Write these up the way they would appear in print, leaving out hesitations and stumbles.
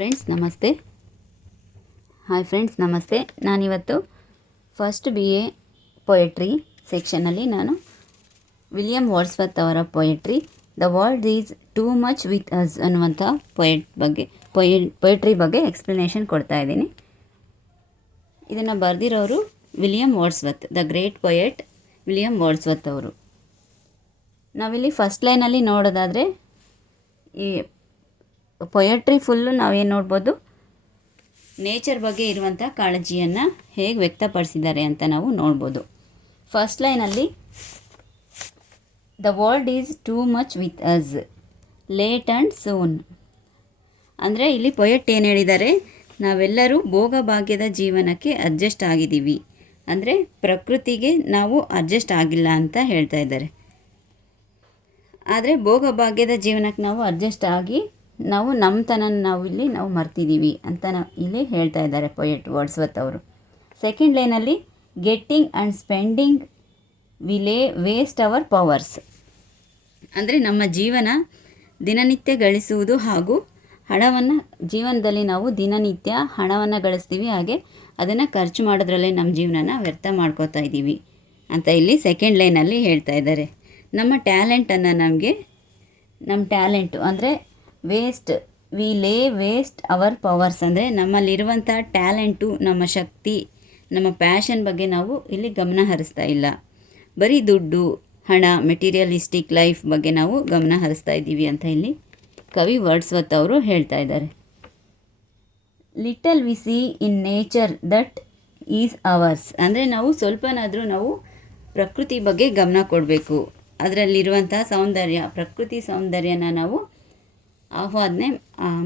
Friends ನಮಸ್ತೆ. Hi friends ನಮಸ್ತೆ. ನಾನಿವತ್ತು ಫಸ್ಟ್ BA ಪೊಯೆಟ್ರಿ ಸೆಕ್ಷನಲ್ಲಿ ನಾನು ವಿಲಿಯಂ ವರ್ಡ್ಸ್ವರ್ತ್ ಅವರ poetry the world is too much with us ಅನ್ನುವಂಥ ಪೊಯೆಟ್ರಿ ಬಗ್ಗೆ ಎಕ್ಸ್ಪ್ಲನೇಷನ್ ಕೊಡ್ತಾ ಇದ್ದೀನಿ. ಇದನ್ನು ಬರೆದಿರೋರು William Wordsworth, the great poet William Wordsworth ಅವರು. ನಾವಿಲ್ಲಿ ಫಸ್ಟ್ ಲೈನಲ್ಲಿ ನೋಡೋದಾದರೆ ಈ ಪೊಯೆಟ್ರಿ ಫುಲ್ಲು ನಾವೇನು ನೋಡ್ಬೋದು, ನೇಚರ್ ಬಗ್ಗೆ ಇರುವಂಥ ಕಾಳಜಿಯನ್ನು ಹೇಗೆ ವ್ಯಕ್ತಪಡಿಸಿದ್ದಾರೆ ಅಂತ ನಾವು ನೋಡ್ಬೋದು. ಫಸ್ಟ್ ಲೈನಲ್ಲಿ the world is too much with us late and soon ಅಂದರೆ ಇಲ್ಲಿ ಪೊಯೆಟ್ ಏನು ಹೇಳಿದ್ದಾರೆ, ನಾವೆಲ್ಲರೂ ಭೋಗಭಾಗ್ಯದ ಜೀವನಕ್ಕೆ ಅಡ್ಜಸ್ಟ್ ಆಗಿದ್ದೀವಿ, ಅಂದರೆ ಪ್ರಕೃತಿಗೆ ನಾವು ಅಡ್ಜಸ್ಟ್ ಆಗಿಲ್ಲ ಅಂತ ಹೇಳ್ತಾ ಇದ್ದಾರೆ. ಆದರೆ ಭೋಗಭಾಗ್ಯದ ಜೀವನಕ್ಕೆ ನಾವು ಅಡ್ಜಸ್ಟ್ ಆಗಿ ನಾವು ನಾವು ಮರ್ತಿದ್ದೀವಿ ಅಂತ ಇಲ್ಲಿ ಹೇಳ್ತಾ ಇದ್ದಾರೆ ಪೊಯೆಟ್ ವರ್ಡ್ಸ್ವರ್ತ್ ಅವರು. ಸೆಕೆಂಡ್ ಲೈನಲ್ಲಿ getting and spending waste our powers ಅಂದರೆ ನಮ್ಮ ಜೀವನ ದಿನನಿತ್ಯ ಗಳಿಸುವುದು ಹಾಗೂ ಹಣವನ್ನು ಜೀವನದಲ್ಲಿ ನಾವು ದಿನನಿತ್ಯ ಹಣವನ್ನು ಗಳಿಸ್ತೀವಿ, ಹಾಗೆ ಅದನ್ನು ಖರ್ಚು ಮಾಡೋದ್ರಲ್ಲೇ ನಮ್ಮ ಜೀವನನ ವ್ಯರ್ಥ ಮಾಡ್ಕೋತಾ ಇದ್ದೀವಿ ಅಂತ ಇಲ್ಲಿ ಸೆಕೆಂಡ್ ಲೈನಲ್ಲಿ ಹೇಳ್ತಾ ಇದ್ದಾರೆ. ನಮ್ಮ ಟ್ಯಾಲೆಂಟನ್ನು ನಮ್ಮ ಟ್ಯಾಲೆಂಟು ಅಂದರೆ ವೇಸ್ಟ್ ಅವರ್ ಪವರ್ಸ್ ಅಂದರೆ ನಮ್ಮಲ್ಲಿರುವಂಥ ಟ್ಯಾಲೆಂಟು, ನಮ್ಮ ಶಕ್ತಿ, ನಮ್ಮ ಪ್ಯಾಷನ್ ಬಗ್ಗೆ ನಾವು ಇಲ್ಲಿ ಗಮನ ಹರಿಸ್ತಾ ಇಲ್ಲ. ಬರೀ ದುಡ್ಡು, ಹಣ, ಮೆಟೀರಿಯಲಿಸ್ಟಿಕ್ ಲೈಫ್ ಬಗ್ಗೆ ನಾವು ಗಮನ ಹರಿಸ್ತಾ ಇದ್ದೀವಿ ಅಂತ ಇಲ್ಲಿ ಕವಿ ವರ್ಡ್ಸ್ವರ್ತ್ ಅವರು ಹೇಳ್ತಾ ಇದ್ದಾರೆ. Little we see in nature that is ours ಅಂದರೆ ನಾವು ಸ್ವಲ್ಪನಾದರೂ ನಾವು ಪ್ರಕೃತಿ ಬಗ್ಗೆ ಗಮನ ಕೊಡಬೇಕು, ಅದರಲ್ಲಿರುವಂಥ ಸೌಂದರ್ಯ, ಪ್ರಕೃತಿ ಸೌಂದರ್ಯನ ನಾವು ಆಹ್ವಾದನೆ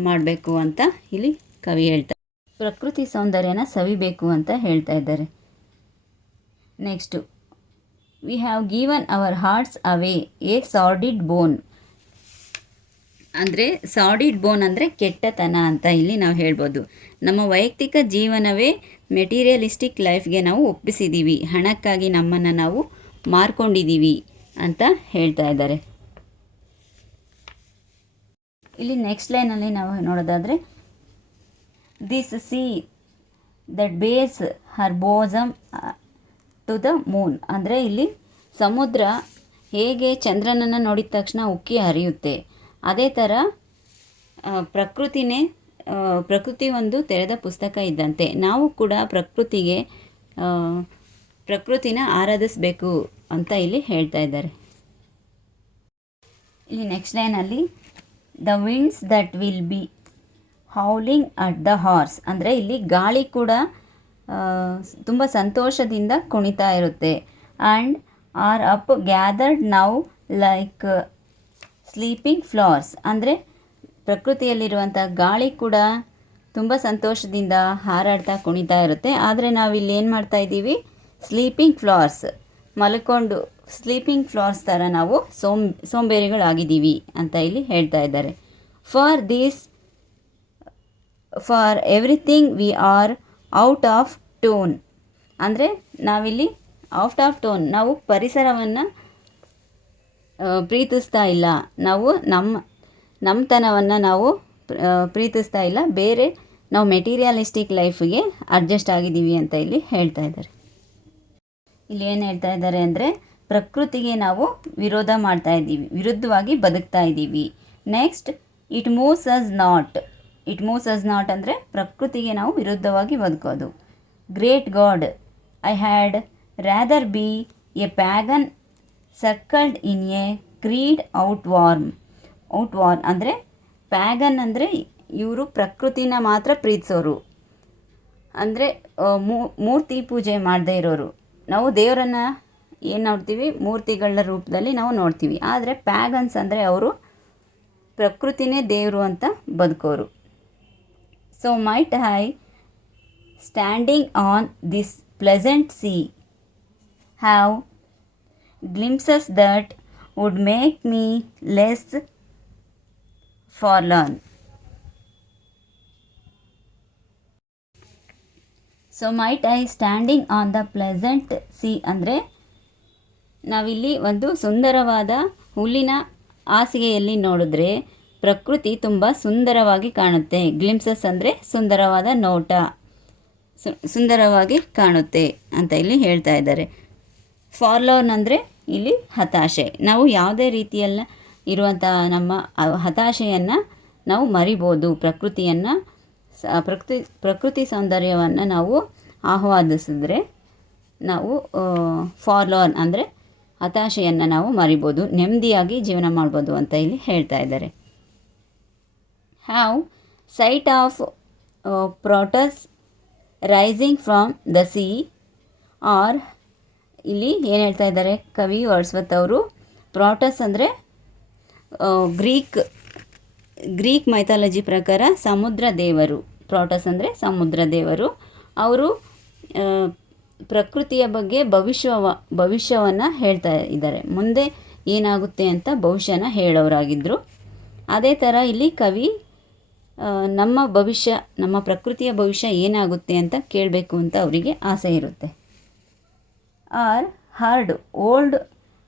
ಮಾಡಬೇಕು ಅಂತ ಇಲ್ಲಿ ಕವಿ ಹೇಳ್ತಾರೆ. ಪ್ರಕೃತಿ ಸೌಂದರ್ಯನ ಸವಿಬೇಕು ಅಂತ ಹೇಳ್ತಾ ಇದ್ದಾರೆ. Next we have given our hearts away a sordid boon ಅಂದರೆ ಸಾರ್ಡಿಡ್ ಬೋನ್ ಅಂದರೆ ಕೆಟ್ಟತನ ಅಂತ ಇಲ್ಲಿ ನಾವು ಹೇಳ್ಬೋದು. ನಮ್ಮ ವೈಯಕ್ತಿಕ ಜೀವನವೇ ಮೆಟೀರಿಯಲಿಸ್ಟಿಕ್ ಲೈಫ್ಗೆ ನಾವು ಒಪ್ಪಿಸಿದ್ದೀವಿ, ಹಣಕ್ಕಾಗಿ ನಮ್ಮನ್ನು ನಾವು ಮಾರ್ಕೊಂಡಿದ್ದೀವಿ ಅಂತ ಹೇಳ್ತಾ ಇದ್ದಾರೆ. ಇಲ್ಲಿ ನೆಕ್ಸ್ಟ್ ಲೈನಲ್ಲಿ ನಾವು ನೋಡೋದಾದರೆ this sea that bares her bosom to the moon ಅಂದರೆ ಇಲ್ಲಿ ಸಮುದ್ರ ಹೇಗೆ ಚಂದ್ರನನ್ನು ನೋಡಿದ ತಕ್ಷಣ ಉಕ್ಕಿ ಹರಿಯುತ್ತೆ, ಅದೇ ಥರ ಪ್ರಕೃತಿ ಒಂದು ತೆರೆದ ಪುಸ್ತಕ ಇದ್ದಂತೆ ನಾವು ಕೂಡ ಪ್ರಕೃತಿನ ಆರಾಧಿಸಬೇಕು ಅಂತ ಇಲ್ಲಿ ಹೇಳ್ತಾ ಇದ್ದಾರೆ. ಇಲ್ಲಿ ನೆಕ್ಸ್ಟ್ ಲೈನಲ್ಲಿ the winds that will be howling at the hours ಅಂದರೆ ಇಲ್ಲಿ ಗಾಳಿ ಕೂಡ ತುಂಬ ಸಂತೋಷದಿಂದ ಕುಣಿತಾ ಇರುತ್ತೆ. And are up gathered now like sleeping flowers ಅಂದರೆ ಪ್ರಕೃತಿಯಲ್ಲಿರುವಂಥ ಗಾಳಿ ಕೂಡ ತುಂಬ ಸಂತೋಷದಿಂದ ಹಾರಾಡ್ತಾ ಕುಣಿತಾ ಇರುತ್ತೆ. ಆದರೆ ನಾವಿಲ್ಲಿ ಏನು ಮಾಡ್ತಾ ಇದ್ದೀವಿ, ಸ್ಲೀಪಿಂಗ್ ಫ್ಲವರ್ಸ್ ಥರ ನಾವು ಸೋಂಬೇರಿಗಳಾಗಿದ್ದೀವಿ ಅಂತ ಇಲ್ಲಿ ಹೇಳ್ತಾ ಇದ್ದಾರೆ. For everything we are out of tone ಅಂದರೆ ನಾವಿಲ್ಲಿ ಔಟ್ ಆಫ್ ಟೋನ್, ನಾವು ಪರಿಸರವನ್ನು ಪ್ರೀತಿಸ್ತಾ ಇಲ್ಲ, ನಾವು ನಮ್ಮತನವನ್ನು ನಾವು ಪ್ರೀತಿಸ್ತಾ ಇಲ್ಲ, ಬೇರೆ ನಾವು ಮೆಟೀರಿಯಲಿಸ್ಟಿಕ್ ಲೈಫಿಗೆ ಅಡ್ಜಸ್ಟ್ ಆಗಿದ್ದೀವಿ ಅಂತ ಇಲ್ಲಿ ಹೇಳ್ತಾ ಇದ್ದಾರೆ. ಇಲ್ಲಿ ಏನು ಹೇಳ್ತಾ ಇದ್ದಾರೆ ಅಂದರೆ ಪ್ರಕೃತಿಗೆ ನಾವು ವಿರುದ್ಧವಾಗಿ ಬದುಕ್ತಾ ಇದ್ದೀವಿ. Next it moves us not ಅಂದರೆ ಪ್ರಕೃತಿಗೆ ನಾವು ವಿರುದ್ಧವಾಗಿ ಬದುಕೋದು. Great god I had rather be a pagan suckled in a creed outworn ಅಂದರೆ ಪ್ಯಾಗನ್ ಅಂದರೆ ಇವರು ಪ್ರಕೃತಿನ ಮಾತ್ರ ಪ್ರೀತಿಸೋರು, ಅಂದರೆ ಮೂರ್ತಿ ಪೂಜೆ ಮಾಡದೇ ಇರೋರು. ನಾವು ದೇವರನ್ನು ಏನು ನೋಡ್ತೀವಿ, ಮೂರ್ತಿಗಳ ರೂಪದಲ್ಲಿ ನಾವು ನೋಡ್ತೀವಿ. ಆದರೆ ಪ್ಯಾಗನ್ಸ್ ಅಂದರೆ ಅವರು ಪ್ರಕೃತಿನೇ ದೇವರು ಅಂತ ಬದುಕೋರು. So might I standing on this pleasant sea have glimpses that would make me less forlorn. So might I standing on the pleasant sea ಅಂದರೆ ನಾವಿಲ್ಲಿ ಒಂದು ಸುಂದರವಾದ ಹುಲ್ಲಿನ ಹಾಸಿಗೆಯಲ್ಲಿ ನೋಡಿದ್ರೆ ಪ್ರಕೃತಿ ತುಂಬ ಸುಂದರವಾಗಿ ಕಾಣುತ್ತೆ. ಗ್ಲಿಮ್ಸಸ್ ಅಂದರೆ ಸುಂದರವಾದ ನೋಟ, ಸುಂದರವಾಗಿ ಕಾಣುತ್ತೆ ಅಂತ ಇಲ್ಲಿ ಹೇಳ್ತಾ ಇದ್ದಾರೆ. ಫಾರ್ಲೋನ್ ಅಂದರೆ ಇಲ್ಲಿ ಹತಾಶೆ. ನಾವು ಯಾವುದೇ ರೀತಿಯಲ್ಲ ಇರುವಂಥ ನಮ್ಮ ಹತಾಶೆಯನ್ನು ನಾವು ಮರಿಬೋದು. ಪ್ರಕೃತಿ ಸೌಂದರ್ಯವನ್ನು ನಾವು ಆಹ್ವಾದಿಸಿದ್ರೆ ನಾವು ಫಾರ್ಲೋನ್ ಅಂದರೆ ಹತಾಶೆಯನ್ನು ನಾವು ಮರಿಬೋದು, ನೆಮ್ಮದಿಯಾಗಿ ಜೀವನ ಮಾಡ್ಬೋದು ಅಂತ ಇಲ್ಲಿ ಹೇಳ್ತಾ ಇದ್ದಾರೆ. Have sight of Proteus rising from the sea or, ಇಲ್ಲಿ ಏನು ಹೇಳ್ತಾ ಇದ್ದಾರೆ ಕವಿ ವರ್ಡ್ಸ್ವರ್ತ್ ಅವರು, ಪ್ರೋಟಸ್ ಅಂದರೆ ಗ್ರೀಕ್ ಮೈಥಾಲಜಿ ಪ್ರಕಾರ ಸಮುದ್ರ ದೇವರು. ಪ್ರೋಟಸ್ ಅಂದರೆ ಸಮುದ್ರ ದೇವರು. ಅವರು ಪ್ರಕೃತಿಯ ಬಗ್ಗೆ ಭವಿಷ್ಯವನ್ನು ಹೇಳ್ತಾ ಇದ್ದಾರೆ. ಮುಂದೆ ಏನಾಗುತ್ತೆ ಅಂತ ಭವಿಷ್ಯನ ಹೇಳೋರಾಗಿದ್ದರು. ಅದೇ ಥರ ಇಲ್ಲಿ ಕವಿ ನಮ್ಮ ಪ್ರಕೃತಿಯ ಭವಿಷ್ಯ ಏನಾಗುತ್ತೆ ಅಂತ ಕೇಳಬೇಕು ಅಂತ ಅವರಿಗೆ ಆಸೆ ಇರುತ್ತೆ. Or heard old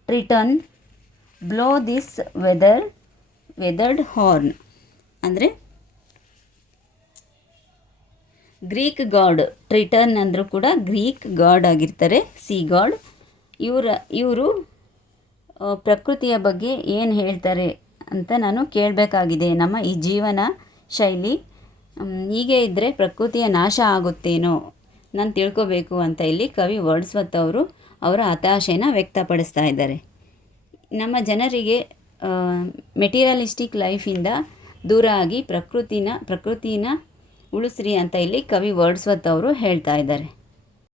Triton blow this weathered horn, ಅಂದರೆ ಗ್ರೀಕ್ ಗಾಡ್. ಟ್ರಿಟನ್ ಅಂದರೂ ಕೂಡ ಗ್ರೀಕ್ ಗಾಡ್ ಆಗಿರ್ತಾರೆ, ಸಿ ಗಾಡ್. ಇವರು ಪ್ರಕೃತಿಯ ಬಗ್ಗೆ ಏನು ಹೇಳ್ತಾರೆ ಅಂತ ನಾನು ಕೇಳಬೇಕಾಗಿದೆ. ನಮ್ಮ ಈ ಜೀವನ ಶೈಲಿ ಹೀಗೆ ಇದ್ದರೆ ಪ್ರಕೃತಿಯ ನಾಶ ಆಗುತ್ತೇನೋ ನಾನು ತಿಳ್ಕೋಬೇಕು ಅಂತ ಇಲ್ಲಿ ಕವಿ ವರ್ಡ್ಸ್ವರ್ತ್ ಅವರು ಅವರ ಹತಾಶೆನ ವ್ಯಕ್ತಪಡಿಸ್ತಾ ಇದ್ದಾರೆ. ನಮ್ಮ ಜನರಿಗೆ ಮೆಟೀರಿಯಲಿಸ್ಟಿಕ್ ಲೈಫಿಂದ ದೂರ ಆಗಿ ಪ್ರಕೃತಿನ ಉಳಿಸ್ರಿ ಅಂತ ಇಲ್ಲಿ ಕವಿ ವರ್ಡ್ಸ್ವರ್ತ್ ಅವರು ಹೇಳ್ತಾ ಇದ್ದಾರೆ.